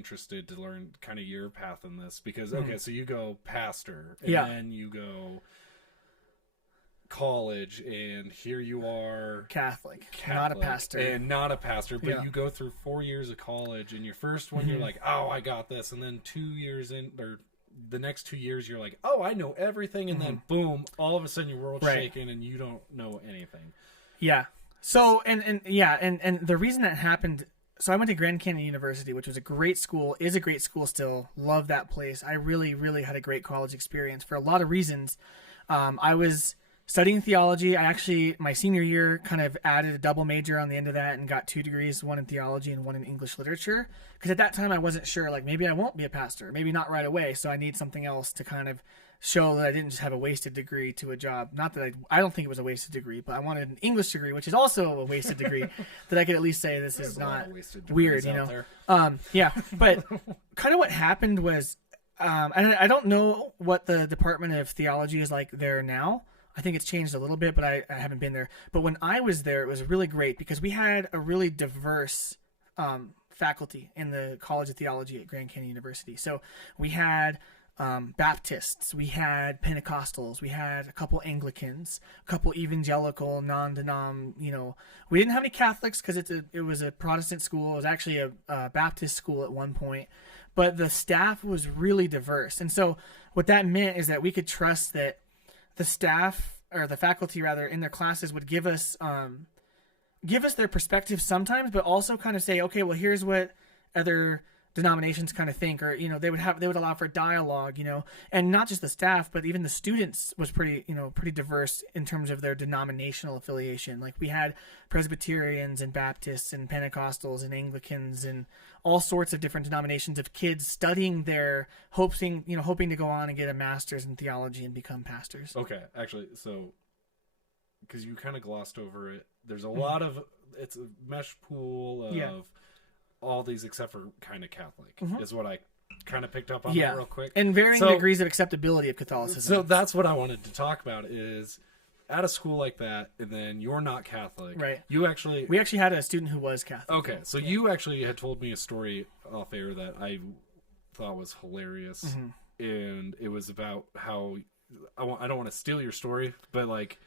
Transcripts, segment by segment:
interested to learn kind of your path in this because, okay, so you go pastor and Yeah. then you go college and here you are Catholic, not a pastor. And not a pastor, but Yeah. you go through 4 years of college and your first one, you're like, oh, I got this. And then 2 years in, or the next 2 years, you're like, oh, I know everything. And then boom, all of a sudden your world's shaking and you don't know anything. Yeah. So, and the reason that happened, so I went to Grand Canyon University, which was a great school, is a great school still. Love that place. I really, really had a great college experience for a lot of reasons. I was studying theology. I actually, my senior year, kind of added a double major on the end of that and got 2 degrees, one in theology and one in English literature. Because at that time I wasn't sure, like maybe I won't be a pastor, maybe not right away. So I need something else to kind of show that I didn't just have a wasted degree to a job. Not that I don't think it was a wasted degree, but I wanted an English degree, which is also a wasted degree, that I could at least say this is not weird, you know? Yeah, but kind of what happened was, and I don't know what the Department of Theology is like there now. I think it's changed a little bit, but I haven't been there. But when I was there, it was really great because we had a really diverse faculty in the College of Theology at Grand Canyon University. So we had Baptists, we had Pentecostals, we had a couple Anglicans, a couple evangelical, non-denom, we didn't have any Catholics because it was a Protestant school. It was actually a Baptist school at one point, but the staff was really diverse. And so what that meant is that we could trust that the staff, or the faculty rather, in their classes would give us their perspective sometimes, but also kind of say, okay, well, here's what other denominations kind of think, or they would allow for dialogue, and not just the staff, but even the students was pretty diverse in terms of their denominational affiliation. Like we had Presbyterians and Baptists and Pentecostals and Anglicans and all sorts of different denominations of kids studying their hoping to go on and get a master's in theology and become pastors. Okay, actually, so because you kind of glossed over it, there's a lot of, it's a mesh pool of all these except for kind of Catholic is what I kind of picked up on that real quick. And varying degrees of acceptability of Catholicism. So that's what I wanted to talk about is at a school like that, and then you're not Catholic. Right. We actually had a student who was Catholic. Okay, so you actually had told me a story off air that I thought was hilarious. And it was about how, I don't want to steal your story, but like,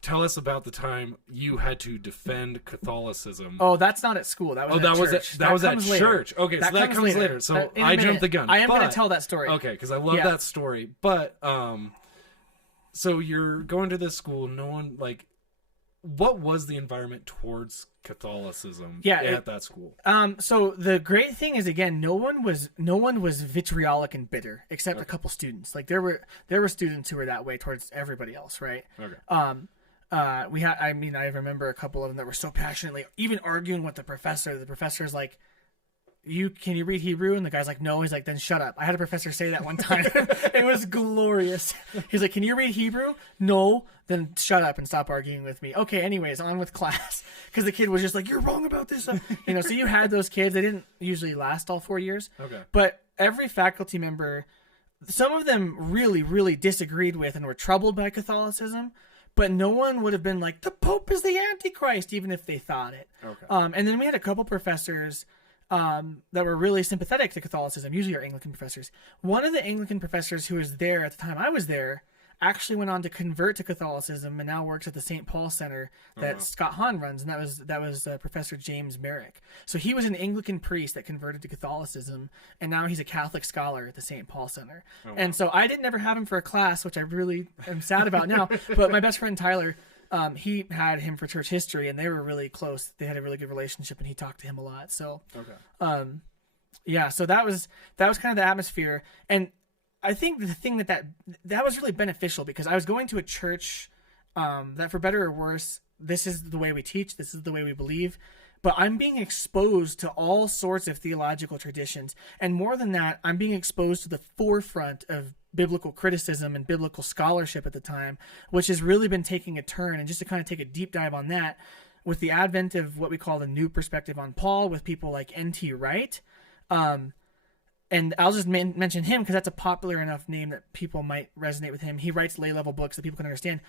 tell us about the time you had to defend Catholicism. Oh, that's not at school. That was at church. Okay, so that comes later. So I jumped the gun. I am going to tell that story. Okay, because I love that story. But so you're going to this school. No one what was the environment towards Catholicism at that school? So the great thing is, again, no one was vitriolic and bitter except a couple students. Like there were students who were that way towards everybody else, right? Okay. I remember a couple of them that were so passionately even arguing with the professor. The professor's like, can you read Hebrew? And the guy's like, no. He's like, then shut up. I had a professor say that one time. It was glorious. He's like, can you read Hebrew? No. Then shut up and stop arguing with me. Okay, anyways, on with class. Because the kid was just like, you're wrong about this. So you had those kids. They didn't usually last all 4 years. Okay. But every faculty member, some of them really, really disagreed with and were troubled by Catholicism. But no one would have been like, the Pope is the Antichrist, even if they thought it. Okay. And then we had a couple professors that were really sympathetic to Catholicism, usually our Anglican professors. One of the Anglican professors who was there at the time I was there actually went on to convert to Catholicism and now works at the St. Paul Center that Scott Hahn runs, and that was Professor James Merrick. So he was an Anglican priest that converted to Catholicism, and now he's a Catholic scholar at the St. Paul Center. And so I didn't ever have him for a class, which I really am sad about now. But my best friend Tyler, he had him for church history, and they were really close. They had a really good relationship, and he talked to him a lot. So, so that was kind of the atmosphere. And I think the thing that was really beneficial because I was going to a church that, for better or worse, this is the way we teach, this is the way we believe, but I'm being exposed to all sorts of theological traditions. And more than that, I'm being exposed to the forefront of biblical criticism and biblical scholarship at the time, which has really been taking a turn. And just to kind of take a deep dive on that, with the advent of what we call the new perspective on Paul, with people like N.T. Wright, and I'll just mention him because that's a popular enough name that people might resonate with him. He writes lay-level books that people can understand.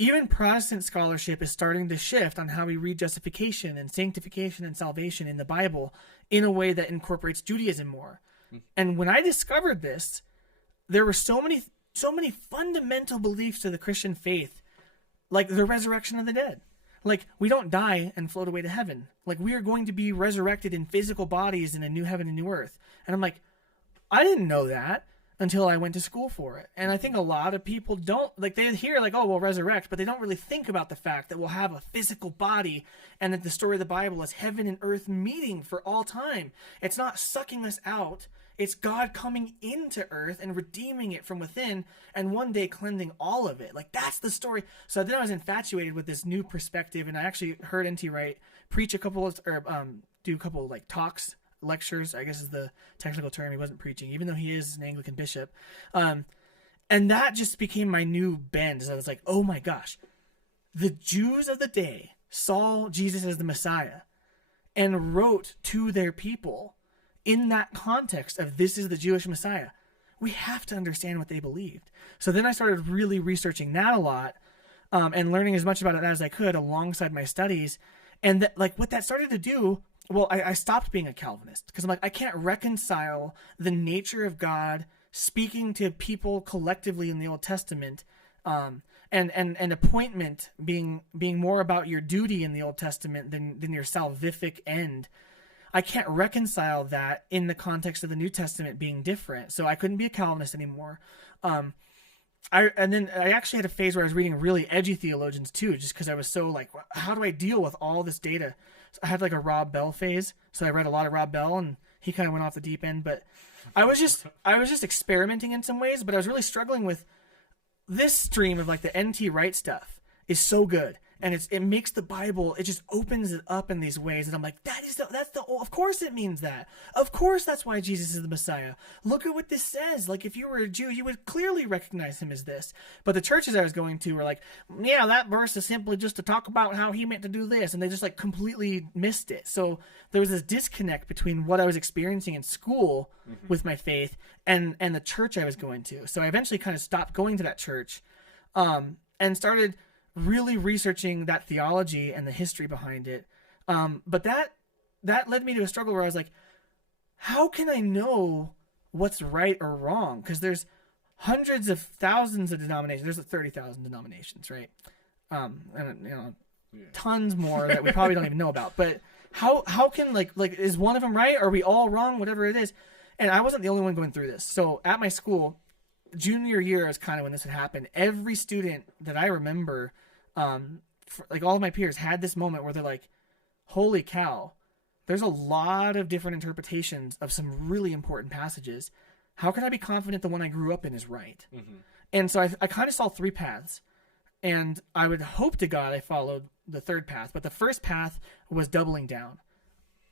even Protestant scholarship is starting to shift on how we read justification and sanctification and salvation in the Bible in a way that incorporates Judaism more. And when I discovered this, there were so many fundamental beliefs to the Christian faith, like the resurrection of the dead. Like, we don't die and float away to heaven. Like, we are going to be resurrected in physical bodies in a new heaven and new earth. And I'm like, I didn't know that until I went to school for it. And I think a lot of people don't, like, they hear, like, oh, we'll resurrect, but they don't really think about the fact that we'll have a physical body and that the story of the Bible is heaven and earth meeting for all time. It's not sucking us out. It's God coming into earth and redeeming it from within and one day cleansing all of it. Like, that's the story. So then I was infatuated with this new perspective, and I actually heard N.T. Wright preach do a couple like talks, lectures, I guess is the technical term. He wasn't preaching, even though he is an Anglican bishop. And that just became my new bend. So I was like, oh my gosh, the Jews of the day saw Jesus as the Messiah and wrote to their people in that context of this is the Jewish Messiah. We have to understand what they believed. So then I started really researching that a lot, and learning as much about it as I could alongside my studies. And what that started to do, well, I stopped being a Calvinist because I'm like, I can't reconcile the nature of God speaking to people collectively in the Old Testament, and appointment being more about your duty in the Old Testament than your salvific end. I can't reconcile that in the context of the New Testament being different. So I couldn't be a Calvinist anymore. And then I actually had a phase where I was reading really edgy theologians too, just because I was so like, how do I deal with all this data? So I had like a Rob Bell phase. So I read a lot of Rob Bell, and he kind of went off the deep end, but I was just experimenting in some ways, but I was really struggling with this stream of like the N.T. Wright stuff is so good. And it makes the Bible, it just opens it up in these ways. And I'm like, of course it means that. Of course that's why Jesus is the Messiah. Look at what this says. Like, if you were a Jew, you would clearly recognize him as this. But the churches I was going to were like, yeah, that verse is simply just to talk about how he meant to do this. And they just like completely missed it. So there was this disconnect between what I was experiencing in school with my faith and the church I was going to. So I eventually kind of stopped going to that church, and started really researching that theology and the history behind it. But that led me to a struggle where I was like, how can I know what's right or wrong? Because there's hundreds of thousands of denominations. There's 30,000 denominations, right? And tons more that we probably don't even know about. But how can like is one of them right? Are we all wrong? Whatever it is. And I wasn't the only one going through this. So at my school, junior year is kind of when this had happened. Every student that I remember, like all of my peers, had this moment where they're like, holy cow, there's a lot of different interpretations of some really important passages. How can I be confident the one I grew up in is right? Mm-hmm. And so I kind of saw three paths, and I would hope to God I followed the third path. But the first path was doubling down.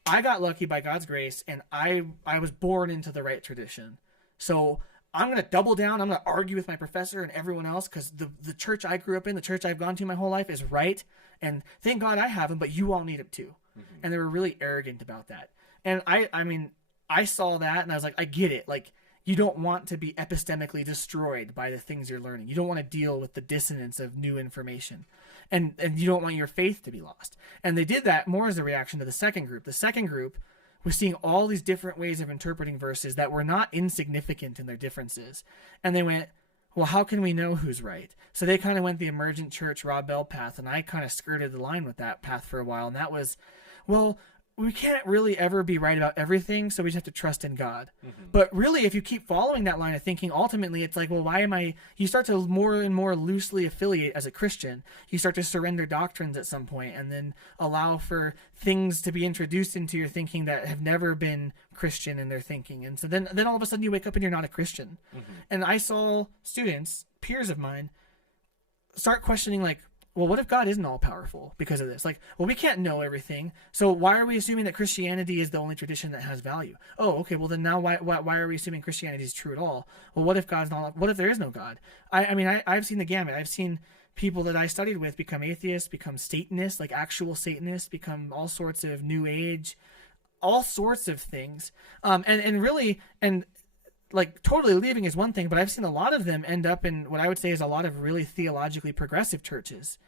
I got lucky by God's grace, and I was born into the right tradition. So I'm going to double down. I'm going to argue with my professor and everyone else because the church I grew up in, the church I've gone to my whole life is right. And thank God I have them, but you all need them too. Mm-hmm. And they were really arrogant about that. And I mean, I saw that and I was like, I get it. Like, you don't want to be epistemically destroyed by the things you're learning. You don't want to deal with the dissonance of new information. And you don't want your faith to be lost. And they did that more as a reaction to the second group. The second group was seeing all these different ways of interpreting verses that were not insignificant in their differences. And they went, well, how can we know who's right? So they kind of went the emergent church Rob Bell path, and I kind of skirted the line with that path for a while. And that was, well, we can't really ever be right about everything, so we just have to trust in God. Mm-hmm. But really, if you keep following that line of thinking, ultimately it's like, well, you start to more and more loosely affiliate as a Christian. You start to surrender doctrines at some point and then allow for things to be introduced into your thinking that have never been Christian in their thinking. And so then all of a sudden you wake up and you're not a Christian. Mm-hmm. And I saw students, peers of mine, start questioning like, well, what if God isn't all powerful because of this? Like, well, we can't know everything. So why are we assuming that Christianity is the only tradition that has value? Oh, okay. Well, then now why are we assuming Christianity is true at all? Well, what if God's not? What if there is no God? I've seen the gamut. I've seen people that I studied with become atheists, become Satanists, like actual Satanists, become all sorts of New Age, all sorts of things. And like totally leaving is one thing, but I've seen a lot of them end up in what I would say is a lot of really theologically progressive churches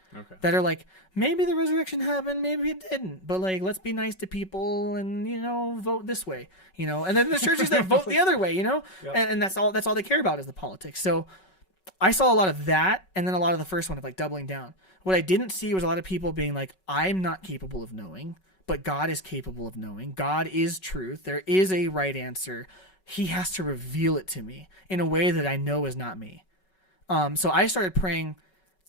that are like, maybe the resurrection happened, maybe it didn't, but like, let's be nice to people and, you know, vote this way, you know, and then the churches that vote the other way, you know, and that's all they care about is the politics. So I saw a lot of that, and then a lot of the first one of like doubling down. What I didn't see was a lot of people being like, I'm not capable of knowing, but God is capable of knowing. God is truth. There is a right answer. He has to reveal it to me in a way that I know is not me. So I started praying,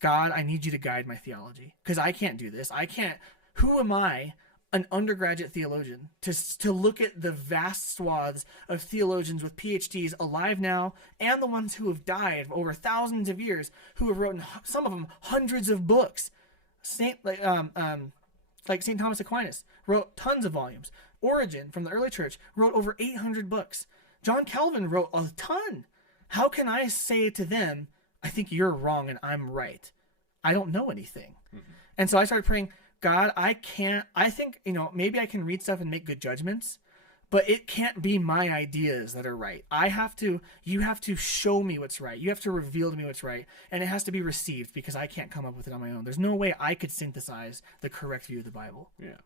God, I need you to guide my theology, because I can't do this. I can't. Who am I, an undergraduate theologian, to look at the vast swaths of theologians with PhDs alive now and the ones who have died over thousands of years, who have written, some of them, hundreds of books. St. Thomas Aquinas wrote tons of volumes. Origen from the early church wrote over 800 books. John Calvin wrote a ton. How can I say to them, I think you're wrong and I'm right? I don't know anything. And so I started praying, God, I think, you know, maybe I can read stuff and make good judgments, but it can't be my ideas that are right. You have to show me what's right. You have to reveal to me what's right. And it has to be received, because I can't come up with it on my own. There's no way I could synthesize the correct view of the Bible. Yeah.